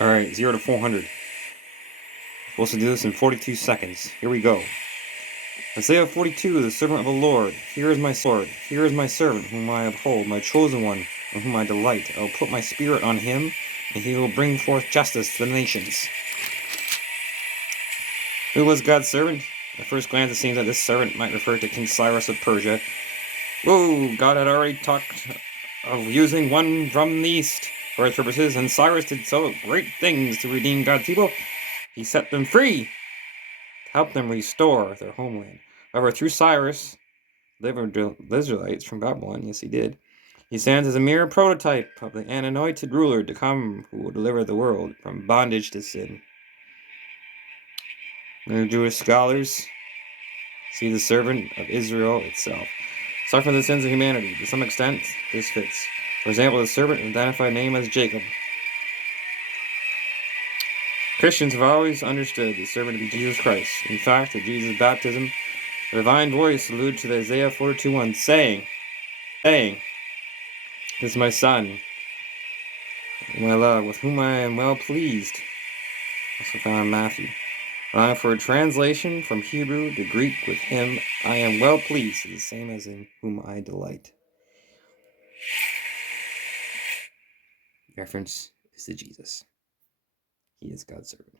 Alright, 0 to 400. Supposed to do this in 42 seconds. Here we go. Isaiah 42, the servant of the Lord. Here is my sword. Here is my servant, whom I uphold, my chosen one, in whom I delight. I will put my spirit on him, and he will bring forth justice to the nations. Who was God's servant? At first glance, it seems that this servant might refer to King Cyrus of Persia. Whoa, God had already talked of using one from the east for his purposes, and Cyrus did so great things to redeem God's people. He set them free to help them restore their homeland. However, through Cyrus, delivered the Israelites from Babylon, yes he did, he stands as a mere prototype of the anointed ruler to come who will deliver the world from bondage to sin. The Jewish scholars see the servant of Israel itself, suffering from the sins of humanity. To some extent, this fits. For example, the servant identified name as Jacob. Christians have always understood the servant to be Jesus Christ. In fact, at Jesus' baptism, the divine voice alluded to the Isaiah 42:1, saying, "This is my son, whom I love, with whom I am well pleased." Also found in Matthew. For a translation from Hebrew to Greek, with him I am well pleased, is the same as in whom I delight. Reference is to Jesus. He is God's servant.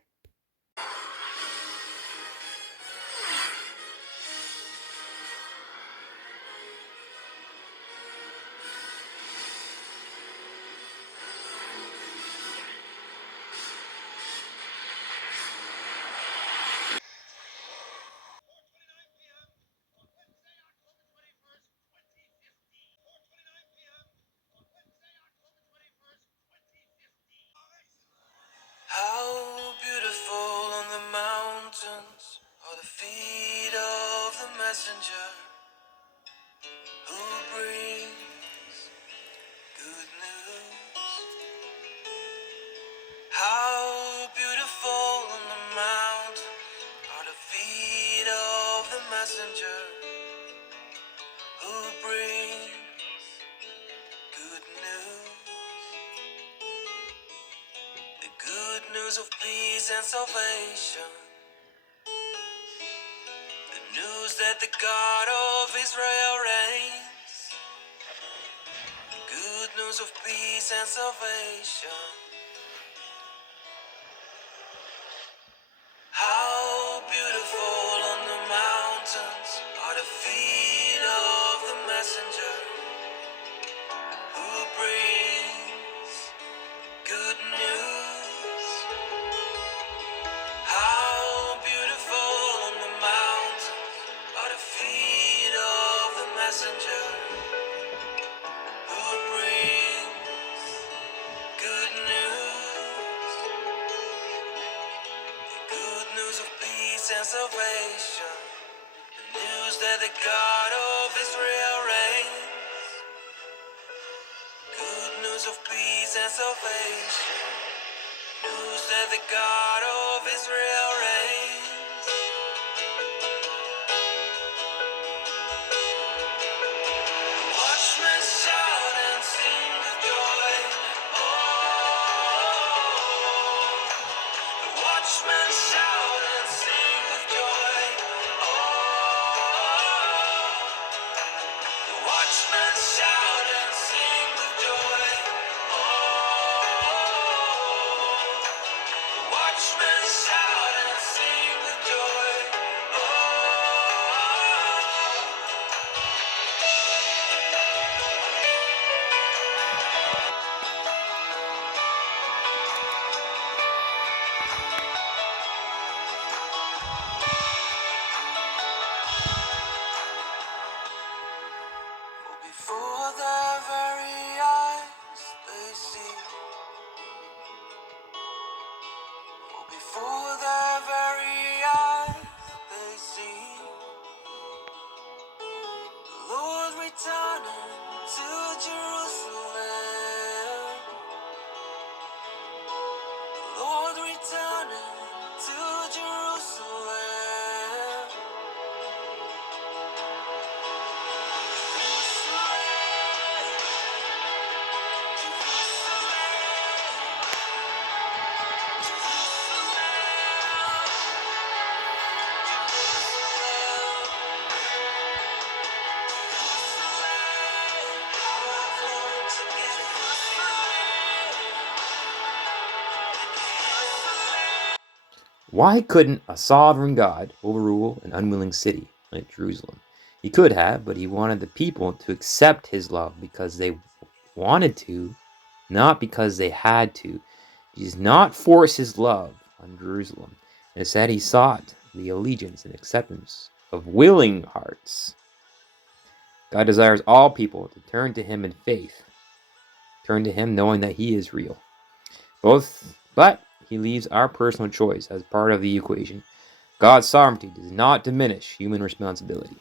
How beautiful on the mountains are the feet of the messenger who brings good news. How beautiful on the mountains are the feet of the messenger who brings good news. The good news of peace and salvation. The news that the God of Israel reigns. Good news of peace and salvation. How beautiful on the mountains are the feet of the messenger who brings good news. How beautiful on the mountains are the feet of the messenger who brings good news. Good news of peace and salvation. The news that the God of Israel reigns. Good news of peace and salvation. News that the God of Israel reigns. Watchmen shout and sing with joy. Oh, the watchmen shout and sing with joy. Oh, the watchmen shout and sing with joy. Oh, the watchmen shout and sing. Why couldn't a sovereign God overrule an unwilling city like Jerusalem? He could have, but he wanted the people to accept his love because they wanted to, not because they had to. He does not force his love on Jerusalem. Instead, he sought the allegiance and acceptance of willing hearts. God desires all people to turn to him in faith, turn to him knowing that he is real. But he leaves our personal choice as part of the equation. God's sovereignty does not diminish human responsibility.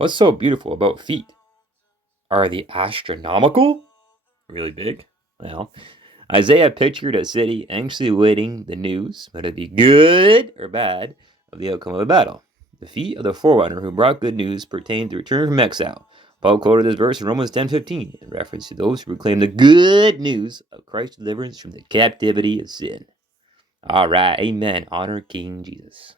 What's so beautiful about feet? Are they astronomical? Really big? Well, Isaiah pictured a city anxiously awaiting the news, whether it be good or bad, of the outcome of a battle. The feet of the forerunner who brought good news pertained to return from exile. Paul quoted this verse in Romans 10:15 in reference to those who proclaim the good news of Christ's deliverance from the captivity of sin. All right, amen. Honor King Jesus.